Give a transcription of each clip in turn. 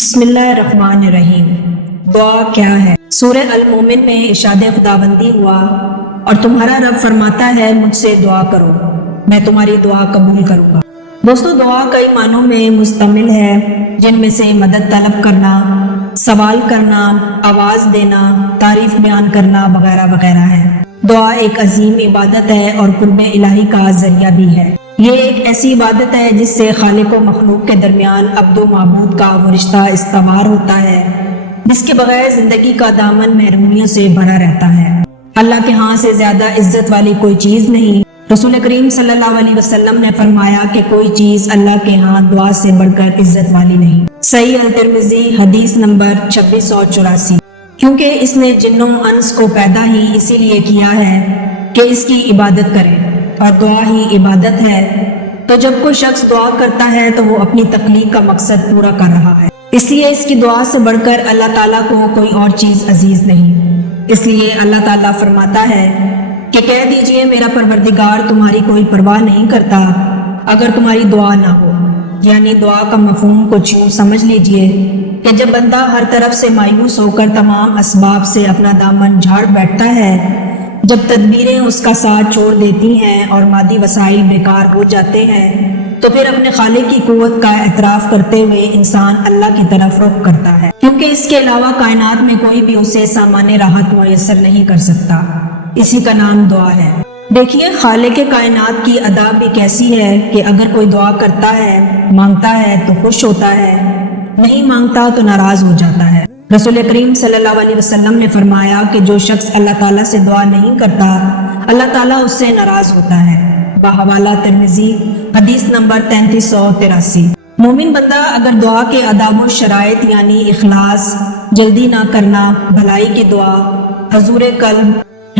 بسم اللہ الرحمن الرحیم۔ دعا کیا ہے؟ سورہ المومن میں ارشاد خداوندی ہوا اور تمہارا رب فرماتا ہے مجھ سے دعا کرو، میں تمہاری دعا قبول کروں گا۔ دوستو، دعا کئی معنوں میں مشتمل ہے، جن میں سے مدد طلب کرنا، سوال کرنا، آواز دینا، تعریف بیان کرنا وغیرہ وغیرہ ہے۔ دعا ایک عظیم عبادت ہے اور قرب الہی کا ذریعہ بھی ہے۔ یہ ایک ایسی عبادت ہے جس سے خالق و مخلوق کے درمیان عبد و معبود کا وہ رشتہ استوار ہوتا ہے جس کے بغیر زندگی کا دامن محرومیوں سے بھرا رہتا ہے۔ اللہ کے ہاں سے زیادہ عزت والی کوئی چیز نہیں۔ رسول کریم صلی اللہ علیہ وسلم نے فرمایا کہ کوئی چیز اللہ کے ہاں دعا سے بڑھ کر عزت والی نہیں۔ صحیح الترمذی حدیث نمبر 2684۔ کیونکہ اس نے جنوں انس کو پیدا ہی اسی لیے کیا ہے کہ اس کی عبادت کریں، اور دعا ہی عبادت ہے، تو جب کوئی شخص دعا کرتا ہے تو وہ اپنی تخلیق کا مقصد پورا کر رہا ہے۔ اس لیے اس کی دعا سے بڑھ کر اللہ تعالیٰ کو کوئی اور چیز عزیز نہیں۔ اس لیے اللہ تعالیٰ فرماتا ہے کہ کہہ دیجئے میرا پروردگار تمہاری کوئی پرواہ نہیں کرتا اگر تمہاری دعا نہ ہو۔ یعنی دعا کا مفہوم کچھ یوں سمجھ لیجئے کہ جب بندہ ہر طرف سے مایوس ہو کر تمام اسباب سے اپنا دامن جھاڑ بیٹھتا ہے، جب تدبیریں اس کا ساتھ چھوڑ دیتی ہیں اور مادی وسائل بیکار ہو جاتے ہیں، تو پھر اپنے خالق کی قوت کا اعتراف کرتے ہوئے انسان اللہ کی طرف رخ کرتا ہے، کیونکہ اس کے علاوہ کائنات میں کوئی بھی اسے سامان راحت میسر نہیں کر سکتا۔ اسی کا نام دعا ہے۔ دیکھیے خالق کائنات کی ادا بھی کیسی ہے کہ اگر کوئی دعا کرتا ہے، مانگتا ہے تو خوش ہوتا ہے، نہیں مانگتا تو ناراض ہو جاتا ہے۔ رسول کریم صلی اللہ علیہ وسلم نے فرمایا کہ جو شخص اللہ تعالیٰ سے دعا نہیں کرتا، اللہ تعالیٰ اس سے ناراض ہوتا ہے۔ بحوالہ ترمذی حدیث نمبر 3383۔ مومن بندہ اگر دعا کے آداب و شرائط یعنی اخلاص، جلدی نہ کرنا، بھلائی کی دعا، حضور قلب،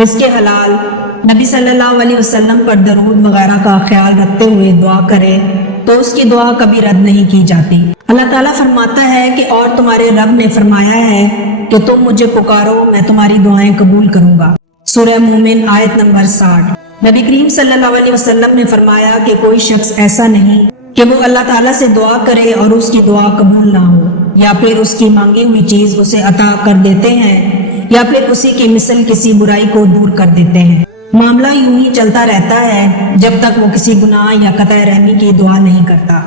رزق حلال، نبی صلی اللہ علیہ وسلم پر درود وغیرہ کا خیال رکھتے ہوئے دعا کرے تو اس کی دعا کبھی رد نہیں کی جاتی۔ اللہ تعالیٰ فرماتا ہے کہ اور تمہارے رب نے فرمایا ہے کہ تم مجھے پکارو میں تمہاری دعائیں قبول کروں گا۔ سورہ مومن آیت نمبر 60۔ نبی کریم صلی اللہ علیہ وسلم نے فرمایا کہ کوئی شخص ایسا نہیں کہ وہ اللہ تعالیٰ سے دعا کرے اور اس کی دعا قبول نہ ہو، یا پھر اس کی مانگی ہوئی چیز اسے عطا کر دیتے ہیں، یا پھر اسی کی مثل کسی برائی کو دور کر دیتے ہیں۔ معاملہ یوں ہی چلتا رہتا ہے جب تک وہ کسی گناہ یا قطع رحمی کی دعا نہیں کرتا۔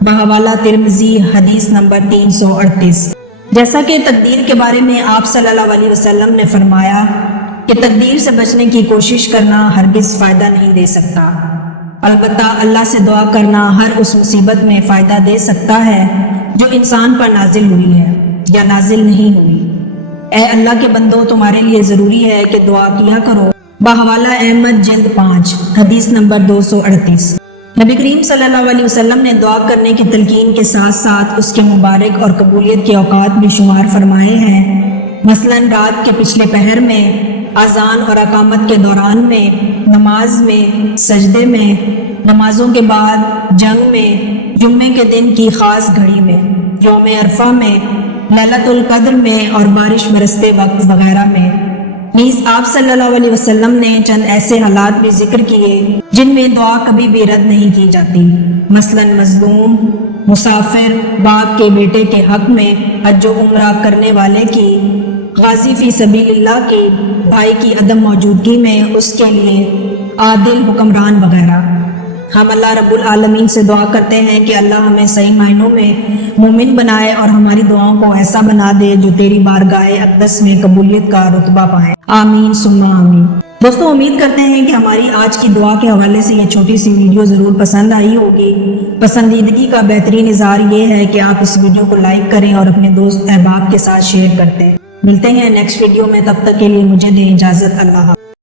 بحوالہ ترمذی حدیث نمبر 338۔ جیسا کہ تقدیر کے بارے میں آپ صلی اللہ علیہ وسلم نے فرمایا کہ تقدیر سے بچنے کی کوشش کرنا ہرگز فائدہ نہیں دے سکتا، البتہ اللہ سے دعا کرنا ہر اس مصیبت میں فائدہ دے سکتا ہے جو انسان پر نازل ہوئی ہے یا نازل نہیں ہوئی۔ اے اللہ کے بندو، تمہارے لیے ضروری ہے کہ دعا کیا کرو۔ بحوالہ احمد جلد 5 حدیث نمبر 238۔ نبی کریم صلی اللہ علیہ وسلم نے دعا کرنے کی تلقین کے ساتھ ساتھ اس کے مبارک اور قبولیت کے اوقات بھی شمار فرمائے ہیں۔ مثلاً رات کے پچھلے پہر میں، اذان اور اقامت کے دوران میں، نماز میں، سجدے میں، نمازوں کے بعد، جنگ میں، جمعے کے دن کی خاص گھڑی میں، یوم عرفہ میں، لیلۃ القدر میں اور بارش برستے وقت وغیرہ میں۔ نیز آپ صلی اللہ علیہ وسلم نے چند ایسے حالات بھی ذکر کیے جن میں دعا کبھی بھی رد نہیں کی جاتی، مثلاً مظلوم، مسافر، باپ کے بیٹے کے حق میں، حج و عمرہ کرنے والے کی، غازی فی سبیل اللہ کی، بھائی کی عدم موجودگی میں اس کے لیے، عادل حکمران وغیرہ۔ ہم اللہ رب العالمین سے دعا کرتے ہیں کہ اللہ ہمیں صحیح معنوں میں مومن بنائے اور ہماری دعاؤں کو ایسا بنا دے جو تیری بارگاہ اقدس میں قبولیت کا رتبہ پائیں۔ آمین ثم آمین۔ دوستو، امید کرتے ہیں کہ ہماری آج کی دعا کے حوالے سے یہ چھوٹی سی ویڈیو ضرور پسند آئی ہوگی۔ پسندیدگی کا بہترین اظہار یہ ہے کہ آپ اس ویڈیو کو لائک کریں اور اپنے دوست احباب کے ساتھ شیئر کرتے ہیں۔ ملتے ہیں نیکسٹ ویڈیو میں، تب تک کے لیے مجھے دیں اجازت۔ اللہ حافظ۔